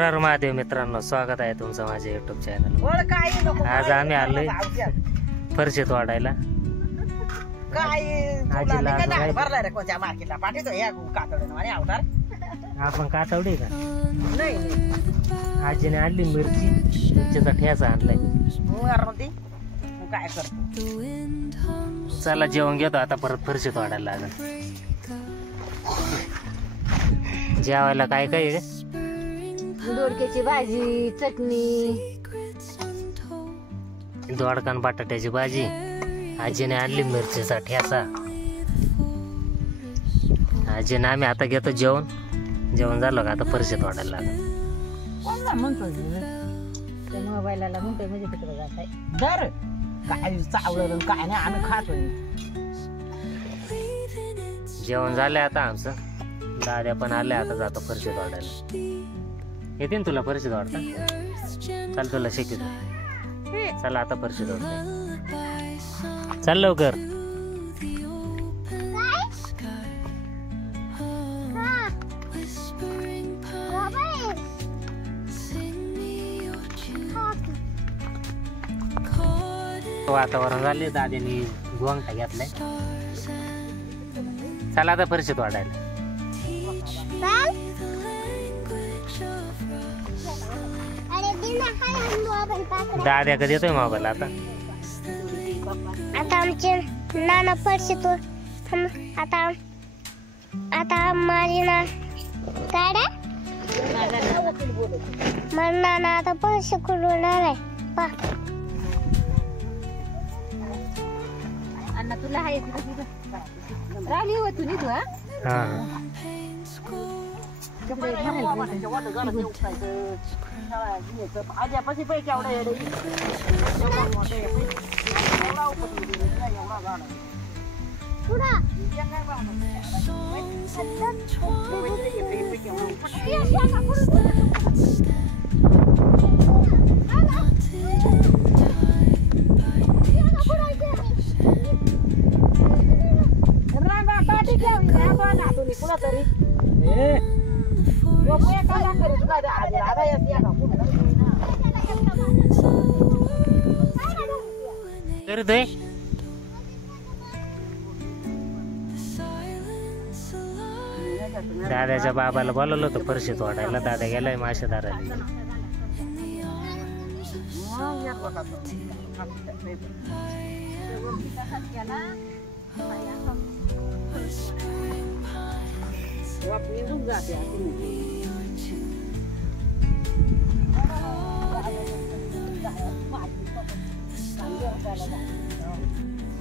हर महादेव मित्रांनो, स्वागत आहे तुमचं माझ्या युट्यूब चॅनल. आज आम्ही आलोय फरशीत वाढायला. आपण कातवडी का आजीने आणली मिरचीचा ठ्याचा आणलाय. काय करतो चला जेवण घेतो आता, परत फरशीत वाढायला लागेल. जेवायला काय काय आहे? दोडक्याची भाजी, चटणी, दोडका आणि बटाट्याची भाजी. आजीने आणली मिरचीचा ठ्याचा. आजीने आम्ही आता घेतो जेवण. जेवण झालं का आता फरशीत वाढायला लागेल. मोबाईलला म्हणतोय म्हणजे तिकडे जात आहे. दर काय चावलं काय नाही, आम्ही खातोय. जेवण झालंय आता आमचं. दाद्या पण आले, आता जातो फरशीत वाढायला. येते ना तुला फरशीत वाढता? चल तुला शिकवतो. चला आता फरशीत वाढता. चल लवकर. वातावरण झाले, दाद्याने गोंगटा घेतलाय. चला आता फरशीत वाढायला. दाद्या कधी येतोय मोबाईल आता? आता आमचे नाना फरशीत आता माझी ना काढा मग नाना आता फरशी खुलवणार आहे. पा अण्णा तुला हाय राहिली हो तू निघू. आज्यापाशी पैकी एवढा करतोय. दादाच्या बाबाला बोलवलं होतं फरशीत वाढायला. दादा गेलाय मासे धरायला.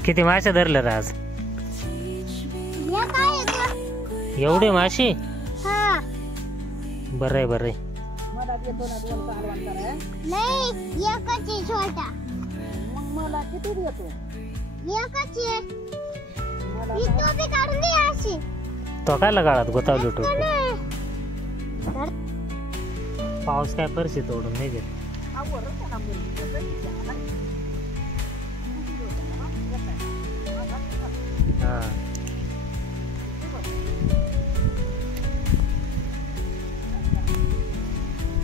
किती मासे धरले रे आज? एवढे मासे? बरं बरं. नाही एकच आहे छोटा. मला किती देतो? एकच आहे. ही टोपी काढून दे अशी. तो काय लगाळात गोतावली टोपी. पाऊस काय फरशी तोडून नाही घेत. हा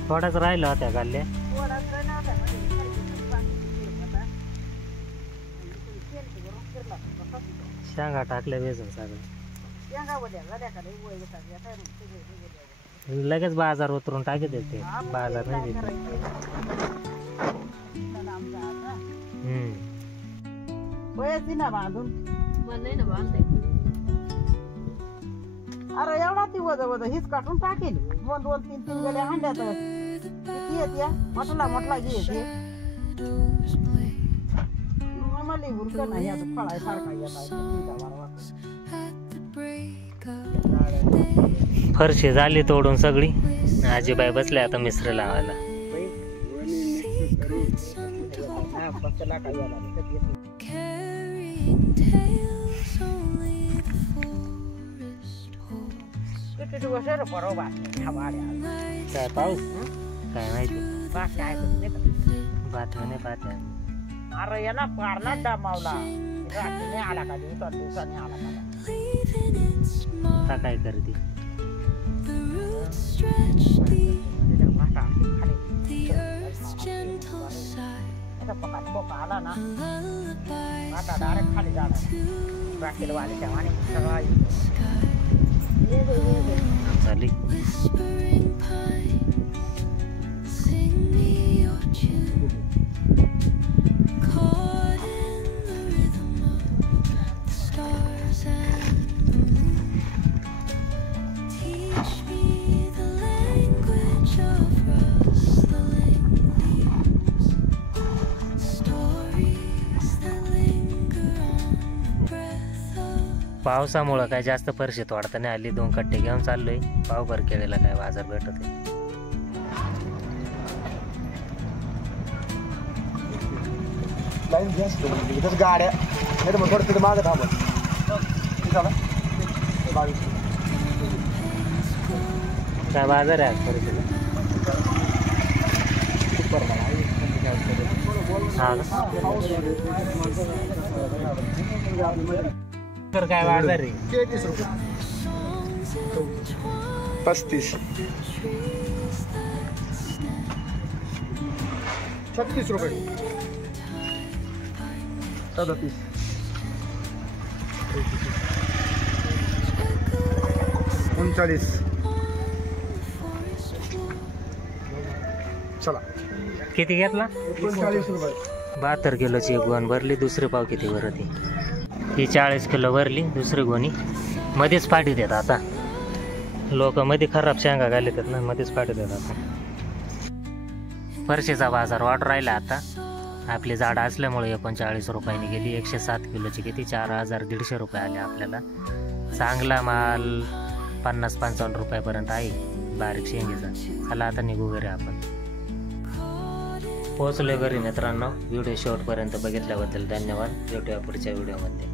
थोडाच राहिला होत्या गाल्ल्या. शेंगा टाकल्या बेसन सगळं. लगेच बाजार उतरून टाकी देते. बाजार नाही देते. अरे एवढा ती वज वज हीच काढून टाकेल. दोन दोन तीन तीन गेले हांड्यात किती येत या म्हटला घे. मला उरकं नाही आता फळाय सारखा येत. फरशी झाली तोडून सगळी. आजीबाई बसले आता मिसरी लावायला. काय पाऊस काय माहिती. बातम्या नाही पाहत्या. अरे याला पारला डामावला. रात्रीने आला का दिवसाने आला का काय करते. पकात खोका आला ना आता डायरेक्ट खाली जाणार राखेल वालीच्या आणि सगळा ये दे झाली. पावसामुळं काय जास्त फरशी तोडता नाही आली. 2 कट्टे घेऊन चाललोय. पावभर केळीला काय बाजार भेटत आहे. लाईन जास्त इथं गाड्या नाही तर मग थोडं तिथे मागं थांबत. काय बाजार आहे आज फरशीला? हा तर काय बाजार आहे? 30 रुपये 35 36 रुपये 37 39 चला किती घेतला? 39 रुपये. 72 किलोची एक गोण भरली. दुसरी पाव किती भरत ही 40 किलो भरली. दुसरी गोणी मध्येच पाठी देत. आता लोक मध्ये खराब शेंगा घालतात ना, मध्येच पाठी देत. आता फरशीचा बाजार वाढ राहिला. आता आपली झाडं असल्यामुळे 39 रुपयांनी गेली. 107 किलोची किती 4150 रुपये आले आपल्याला. चांगला माल 50-55 रुपयापर्यंत आहे बारीक शेंगीचा. चला आता निघू घरी आपण. पोहोचले घरी मित्रांनो. व्हिडिओ शेवटपर्यंत बघितल्याबद्दल धन्यवाद. भेटूया पुढच्या व्हिडिओमध्ये.